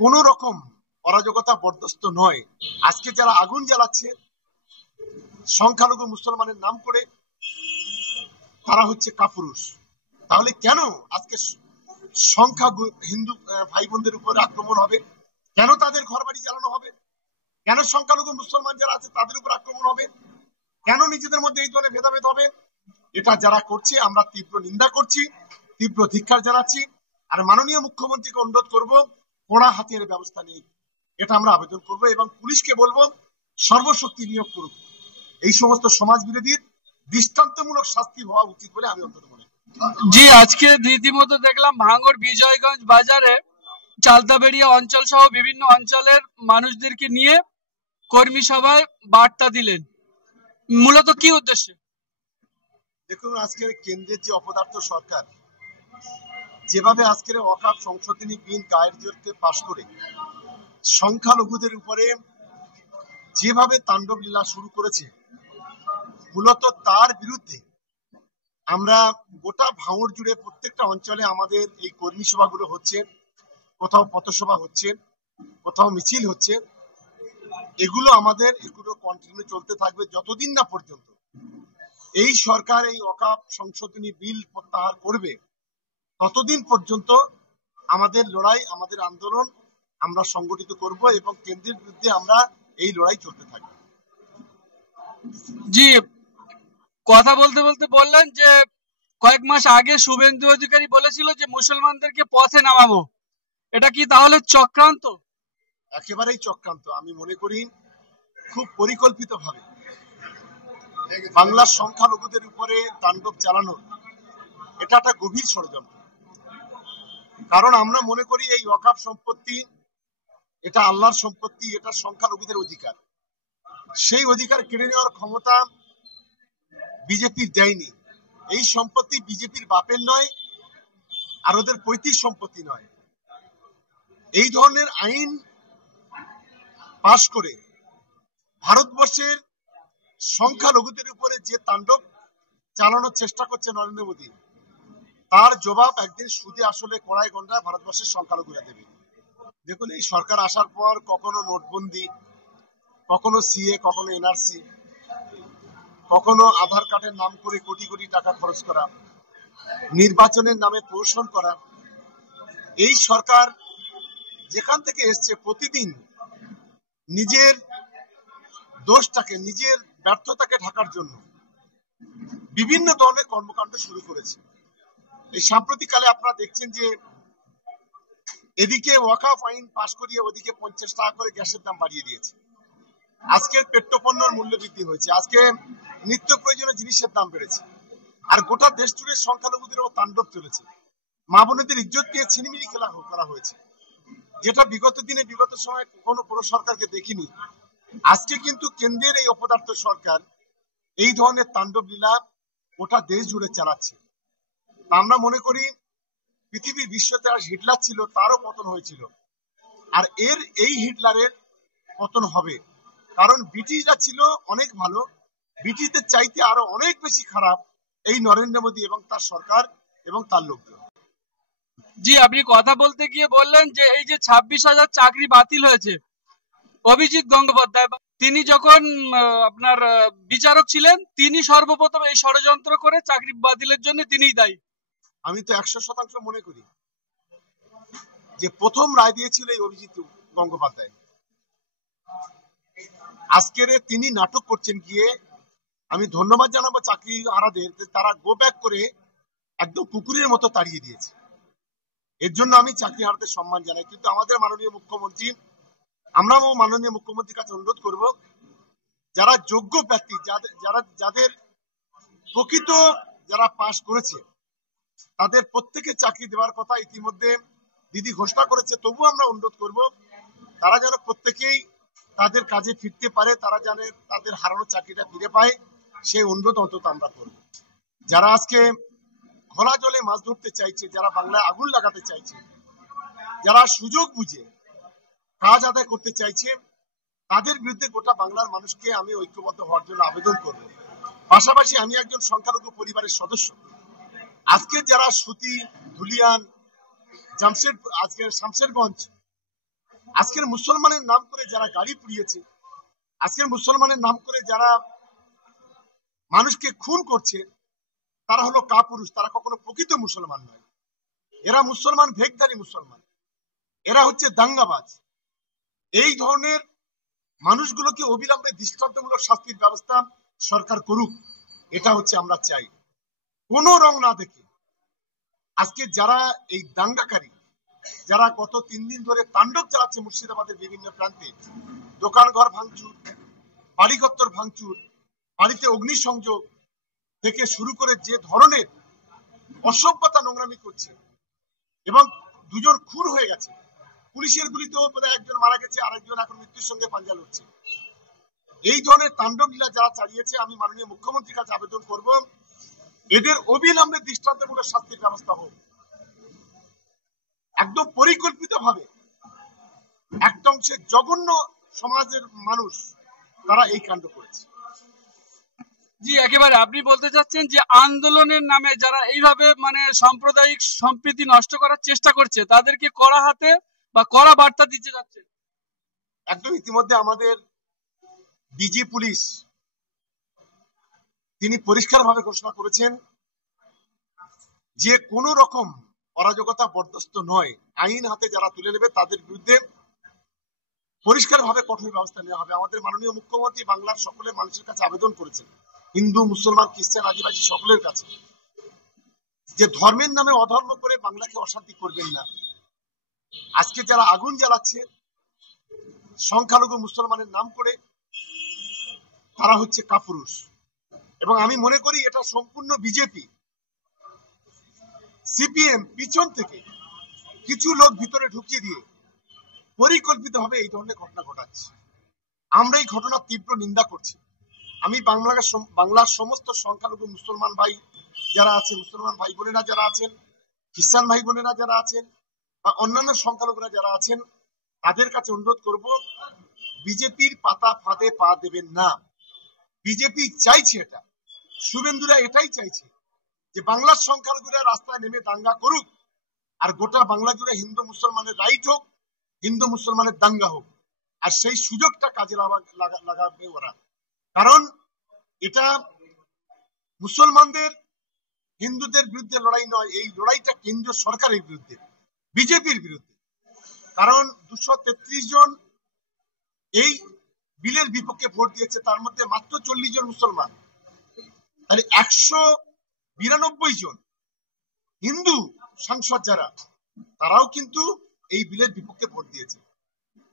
কোন রকম অরাজকতা বরদাস্ত নয়। আজকে যারা আগুন জ্বালাচ্ছে সংখ্যালঘু মুসলমানের নাম করে, তারা হচ্ছে কাপুরুষ। তাহলে কেন আজকে সংখ্যা হিন্দু ভাই বোনদের উপরে আক্রমণ হবে? কেন তাদের ঘর বাড়ি জ্বালানো হবে? কেন সংখ্যালঘু মুসলমান যারা আছে তাদের উপর আক্রমণ হবে? কেন নিজেদের মধ্যে এই ধরনের ভেদাভেদ হবে? এটা যারা করছে আমরা তীব্র নিন্দা করছি, তীব্র ধিক্কার জানাচ্ছি। আর মাননীয় মুখ্যমন্ত্রীকে অনুরোধ করব, কড়া হাতিয়ারের ব্যবস্থা নেই, এটা আমরা আবেদন করব এবং পুলিশকে বলবো সর্বশক্তি নিয়োগ করুক। এই সমস্ত সমাজ বিরোধীর দৃষ্টান্তমূলক শাস্তি হওয়া উচিত বলে আমি অন্তত মনে করি। জি, আজকে রীতিমতো দেখলাম ভাঙড় বিজয়গঞ্জ বাজারে চালতাবেড়িয়া অঞ্চল সহ বিভিন্ন অঞ্চলের মানুষদেরকে নিয়ে কর্মী সভায় বার্তা দিলেন, মূলত কি উদ্দেশ্যে? দেখুন, আজকের কেন্দ্রের যে অপদার্থ সরকার যেভাবে আজকের ওয়াকফ সংশোধনী বিল গায়ের জোরকে পাশ করে সংখ্যালঘুদের উপরে যেভাবে তাণ্ডব লীলা শুরু করেছে, মূলত তার বিরুদ্ধে আমরা গোটা ভাঙড় জুড়ে প্রত্যেকটা অঞ্চলে আমাদের এই কর্মী সভাগুলো হচ্ছে, কোথাও পথসভা হচ্ছে, কোথাও মিছিল হচ্ছে। এগুলো কন্টিনিউ চলতে থাকবে যতদিন না পর্যন্ত এই সরকার এই ওয়াকফ সংশোধনী বিল প্রত্যাহার করবে। ততদিন পর্যন্ত আমাদের লড়াই, আমাদের আন্দোলন আমরা সংগঠিত করব এবং কেন্দ্রের বিরুদ্ধে আমরা এই লড়াই চলতে থাকবে। জি, কথা বলতে বলতে বললেন যে কয়েক মাস আগে শুভেন্দু অধিকারী বলেছিল যে মুসলমানদেরকে পথে নামাবো, এটা কি তাহলে চক্রান্ত? একেবারেই চক্রান্ত। আমি মনে করি খুব পরিকল্পিতভাবে বাংলার সংখ্যালঘুদের উপরে তাণ্ডব চালানো এটা একটা গভীর ষড়যন্ত্র। কারণ আমরা মনে করি এই ওয়াকফ সম্পত্তি এটা আল্লাহর সম্পত্তি, এটা সংখ্যালঘুদের অধিকার। সেই অধিকার কেড়ে নেওয়ার ক্ষমতা বিজেপির দেয়নি। এই সম্পত্তি বিজেপির বাপের নয়, আর ওদের পৈতৃক সম্পত্তি নয়। এই ধরনের আইন পাশ করে ভারতবর্ষের সংখ্যালঘুদের উপরে যে তাণ্ডব চালানোর চেষ্টা করছে নরেন্দ্র মোদী, তার জবাব একদিন সুদে আসলে কড়াই গন্ডায় ভারতবর্ষের সংখ্যালঘুরা দেবে। দেখুন, এই সরকার আসার পর কখনো নোটবন্দি, কখনো সিএ, কখনো এনআরসি, কখনো আধার কার্ডের নাম করে কোটি কোটি টাকা খরচ করা, নির্বাচনের নামে প্রহসন করা। এই সরকার যেখান থেকে এসছে প্রতিদিন নিজের দোষটাকে, নিজের ব্যর্থতাকে ঢাকার জন্য বিভিন্ন ধরনের কর্মকাণ্ড শুরু করেছে। এই সাম্প্রতিককালে আপনারা দেখছেন যে এদিকে ওয়াকফ আইন পাশ করিয়ে ওদিকে 50 টাকা করে গ্যাসের দাম বাড়িয়ে দিয়েছে। আজকে পেট্রোপণ্যের মূল্য বৃদ্ধি হয়েছে, আজকে নিত্য প্রয়োজনীয় জিনিসের দাম বেড়েছে। আর গোটা দেশ জুড়ে সংখ্যালঘুদের তাণ্ডব চলেছে। মা বোনদের ইজ্জত দিয়ে ছিনিমিনি খেলা করা হয়েছে, যেটা বিগত দিনে বিগত সময় কোনো সরকারকে দেখিনি। আজকে কিন্তু কেন্দ্রের এই অপদার্থ সরকার এই ধরনের তাণ্ডব লীলা গোটা দেশ জুড়ে চালাচ্ছে। আমরা মনে করি পৃথিবীর বিশ্বতে আর হিটলার ছিল, তারও পতন হয়েছিল, আর এই হিটলারের পতন হবে। কারণ ব্রিটিশরা ছিল অনেক ভালো, ব্রিটিশদের চাইতে আরো অনেক বেশি খারাপ এই নরেন্দ্র মোদী এবং তার সরকার এবং তার লোকজন। জি, আপনি কথা বলতে গিয়ে বললেন যে এই যে 26,000 চাকরি বাতিল হয়েছে, অভিজিৎ গঙ্গোপাধ্যায় তিনি যখন আপনার বিচারক ছিলেন, তিনি সর্বপ্রথম এই ষড়যন্ত্র করে চাকরি বাতিলের জন্য তিনিই দায়ী। আমি তো 100% মনে করি যে প্রথম রায় দিয়েছিল এই অভিজিৎ গঙ্গোপাধ্যায়। আজকের তিনি নাটক করছেন গিয়ে। আমি ধন্যবাদ জানাবো চাকরি হারাদের, তারা গো ব্যাক করে একদম কুকুরের মতো তাড়িয়ে দিয়েছে। এর জন্য আমি চাকরি হারাদের সম্মান জানাই। কিন্তু আমাদের মাননীয় মুখ্যমন্ত্রী, আমরাও মাননীয় মুখ্যমন্ত্রীর কাছে অনুরোধ করব, যারা যোগ্য ব্যক্তি, যাদের প্রকৃত যারা পাশ করেছে, তাদের প্রত্যেকে চাকরি দেওয়ার কথা ইতিমধ্যে দিদি ঘোষণা করেছে। তবু আমরা অনুরোধ করব তারা যেন প্রত্যেকেই তাদের কাজে ফিরতে পারে, তারা যেন তাদের হারানো চাকরিটা ফিরে পায়, সেই অনুরোধ অন্তত আমরা করব। যারা আজকে খোলা জলে মাছ ধরতে চাইছে, যারা বাংলায় আগুন লাগাতে চাইছে, যারা সুযোগ বুঝে কাজ আদায় করতে চাইছে, তাদের বিরুদ্ধে গোটা বাংলার মানুষকে আমি ঐক্যবদ্ধ হওয়ার জন্য আবেদন করব। পাশাপাশি আমি একজন সংখ্যালঘু পরিবারের সদস্য। আজকে যারা সুতি, ধুলিয়ান, আজকে শামশেরগঞ্জ আজকের মুসলমানের নাম করে যারা গাড়ি পুড়িয়েছে, আজকের মুসলমানের নাম করে যারা মানুষকে খুন করছে, তারা হলো কাপুরুষ, তারা কখনো প্রকৃত মুসলমান নয়। এরা মুসলমান ভেকধারী মুসলমান, এরা হচ্ছে দাঙ্গাবাজ। এই ধরনের মানুষগুলোকে অবিলম্বে দৃষ্টান্তমূলক শাস্তির ব্যবস্থা সরকার করুক, এটা হচ্ছে আমরা চাই। কোনো রং না দেখে আজকে যারা এই দাঙ্গাকারী, যারা গত 3 দিন ধরে তাণ্ডব চালাচ্ছে মুর্শিদাবাদের বিভিন্ন প্রান্তে, দোকানঘর ভাঙচুর, বাড়িঘর ভাঙচুর, বাড়িতে অগ্নিসংযোগ থেকে শুরু করে যে ধরনের অসভ্যতা নোংরামি করছে, এবং 2 জন খুন হয়ে গেছে, পুলিশের গুলিতেও বোধহয় 1 জন মারা গেছে, আরেকজন এখন মৃত্যুর সঙ্গে পাঞ্জা লড়ছে। এই ধরনের তাণ্ডব লীলা যারা চালিয়েছে, আমি মাননীয় মুখ্যমন্ত্রীর কাছে আবেদন করব, এদের অবিলম্বে দৃষ্টান্তমূলক শাস্তির ব্যবস্থা হোক। একদম পরিকল্পিতভাবে একটা অংশের জঘন্য সমাজের মানুষ তারা এই কাণ্ড করেছে। জি, একেবারে আপনি বলতে চাচ্ছেন যে আন্দোলনের নামে যারা এইভাবে মানে সাম্প্রদায়িক সম্প্রীতি নষ্ট করার চেষ্টা করছে, তাদেরকে কড়া হাতে বা কড়া বার্তা দিতে যাচ্ছেন। একদম। ইতিমধ্যে আমাদের ডিজি পুলিশ তিনি পরিষ্কারভাবে ঘোষণা করেছেন যে কোনো রকম অরাজকতা বরদাস্ত নয়, আইন হাতে যারা তুলে নেবে তাদের বিরুদ্ধে পরিষ্কারভাবে কঠোর ব্যবস্থা নেওয়া হবে। আমাদের মাননীয় মুখ্যমন্ত্রী বাংলার সকলে মানুষের কাছে আবেদন করেছেন, হিন্দু, মুসলমান, খ্রিস্টান, আদিবাসী সকলের কাছে, যে ধর্মের নামে অধর্ম করে বাংলাকে অশান্তি করবেন না। আজকে যারা আগুন জ্বালাচ্ছে সংখ্যালঘু মুসলমানের নাম করে, তারা হচ্ছে কাপুরুষ। এবং আমি মনে করি এটা সম্পূর্ণ বিজেপি, সিপিএম পিছন থেকে কিছু লোক ভিতরে ঢুকিয়ে দিয়ে পরিকল্পিতভাবে এই ধরনের ঘটনা ঘটাচ্ছে। আমরা এই ঘটনার তীব্র নিন্দা করছি। আমি বাংলার সমস্ত সংখ্যালঘু মুসলমান ভাই যারা আছে, মুসলমান ভাই বোনেরা যারা আছেন, খ্রিস্টান ভাই বোনেরা যারা আছেন, বা অন্যান্য সংখ্যালঘুরা যারা আছেন, তাদের কাছে অনুরোধ করব, বিজেপির পাতা ফাঁদে পা দেবেন না। বিজেপি চাইছে, এটা শুভেন্দুরা এটাই চাইছে যে বাংলার সংখ্যালঘুরা রাস্তায় নেমে দাঙ্গা করুক, আর গোটা বাংলা জুড়ে হিন্দু মুসলমানের রাইট হোক, হিন্দু মুসলমানের দাঙ্গা হোক, আর সেই সুযোগটা কাজে লাগাবে ওরা। কারণ এটা মুসলমানদের হিন্দুদের বিরুদ্ধে লড়াই নয়, এই লড়াইটা কেন্দ্রীয় সরকারের বিরুদ্ধে, বিজেপির বিরুদ্ধে। কারণ 233 জন এই বিলের বিপক্ষে ভোট দিয়েছে, তার মধ্যে মাত্র 40 জন মুসলমান, তাহলে 192 জন হিন্দু সাংসদ যারা, তারাও কিন্তু এই বিলের বিপক্ষে ভোট দিয়েছে।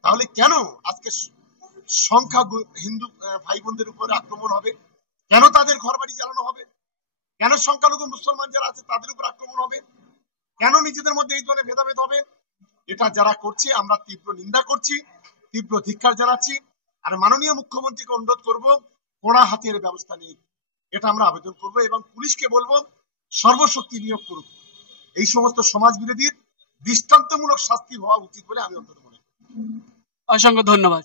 তাহলে কেন আজকে সংখ্যা হিন্দু ভাই বোনদের উপরে আক্রমণ হবে? কেন তাদের ঘর বাড়ি জ্বালানো হবে? কেন সংখ্যালঘু মুসলমান যারা আছে তাদের উপর আক্রমণ হবে? কেন নিজেদের মধ্যে এই ধরনের ভেদাভেদ হবে? এটা যারা করছে আমরা তীব্র নিন্দা করছি, তীব্র ধিক্কার জানাচ্ছি। আর মাননীয় মুখ্যমন্ত্রীকে অনুরোধ করব, কড়া হাতের ব্যবস্থা নিয়ে এটা আমরা আবেদন করব, এবং পুলিশকে বলবো সর্বশক্তি নিয়োগ করুক। এই সমস্ত সমাজ বিরোধীর দৃষ্টান্তমূলক শাস্তি হওয়া উচিত বলে আমি অন্তত মনে করি। অসংখ্য ধন্যবাদ।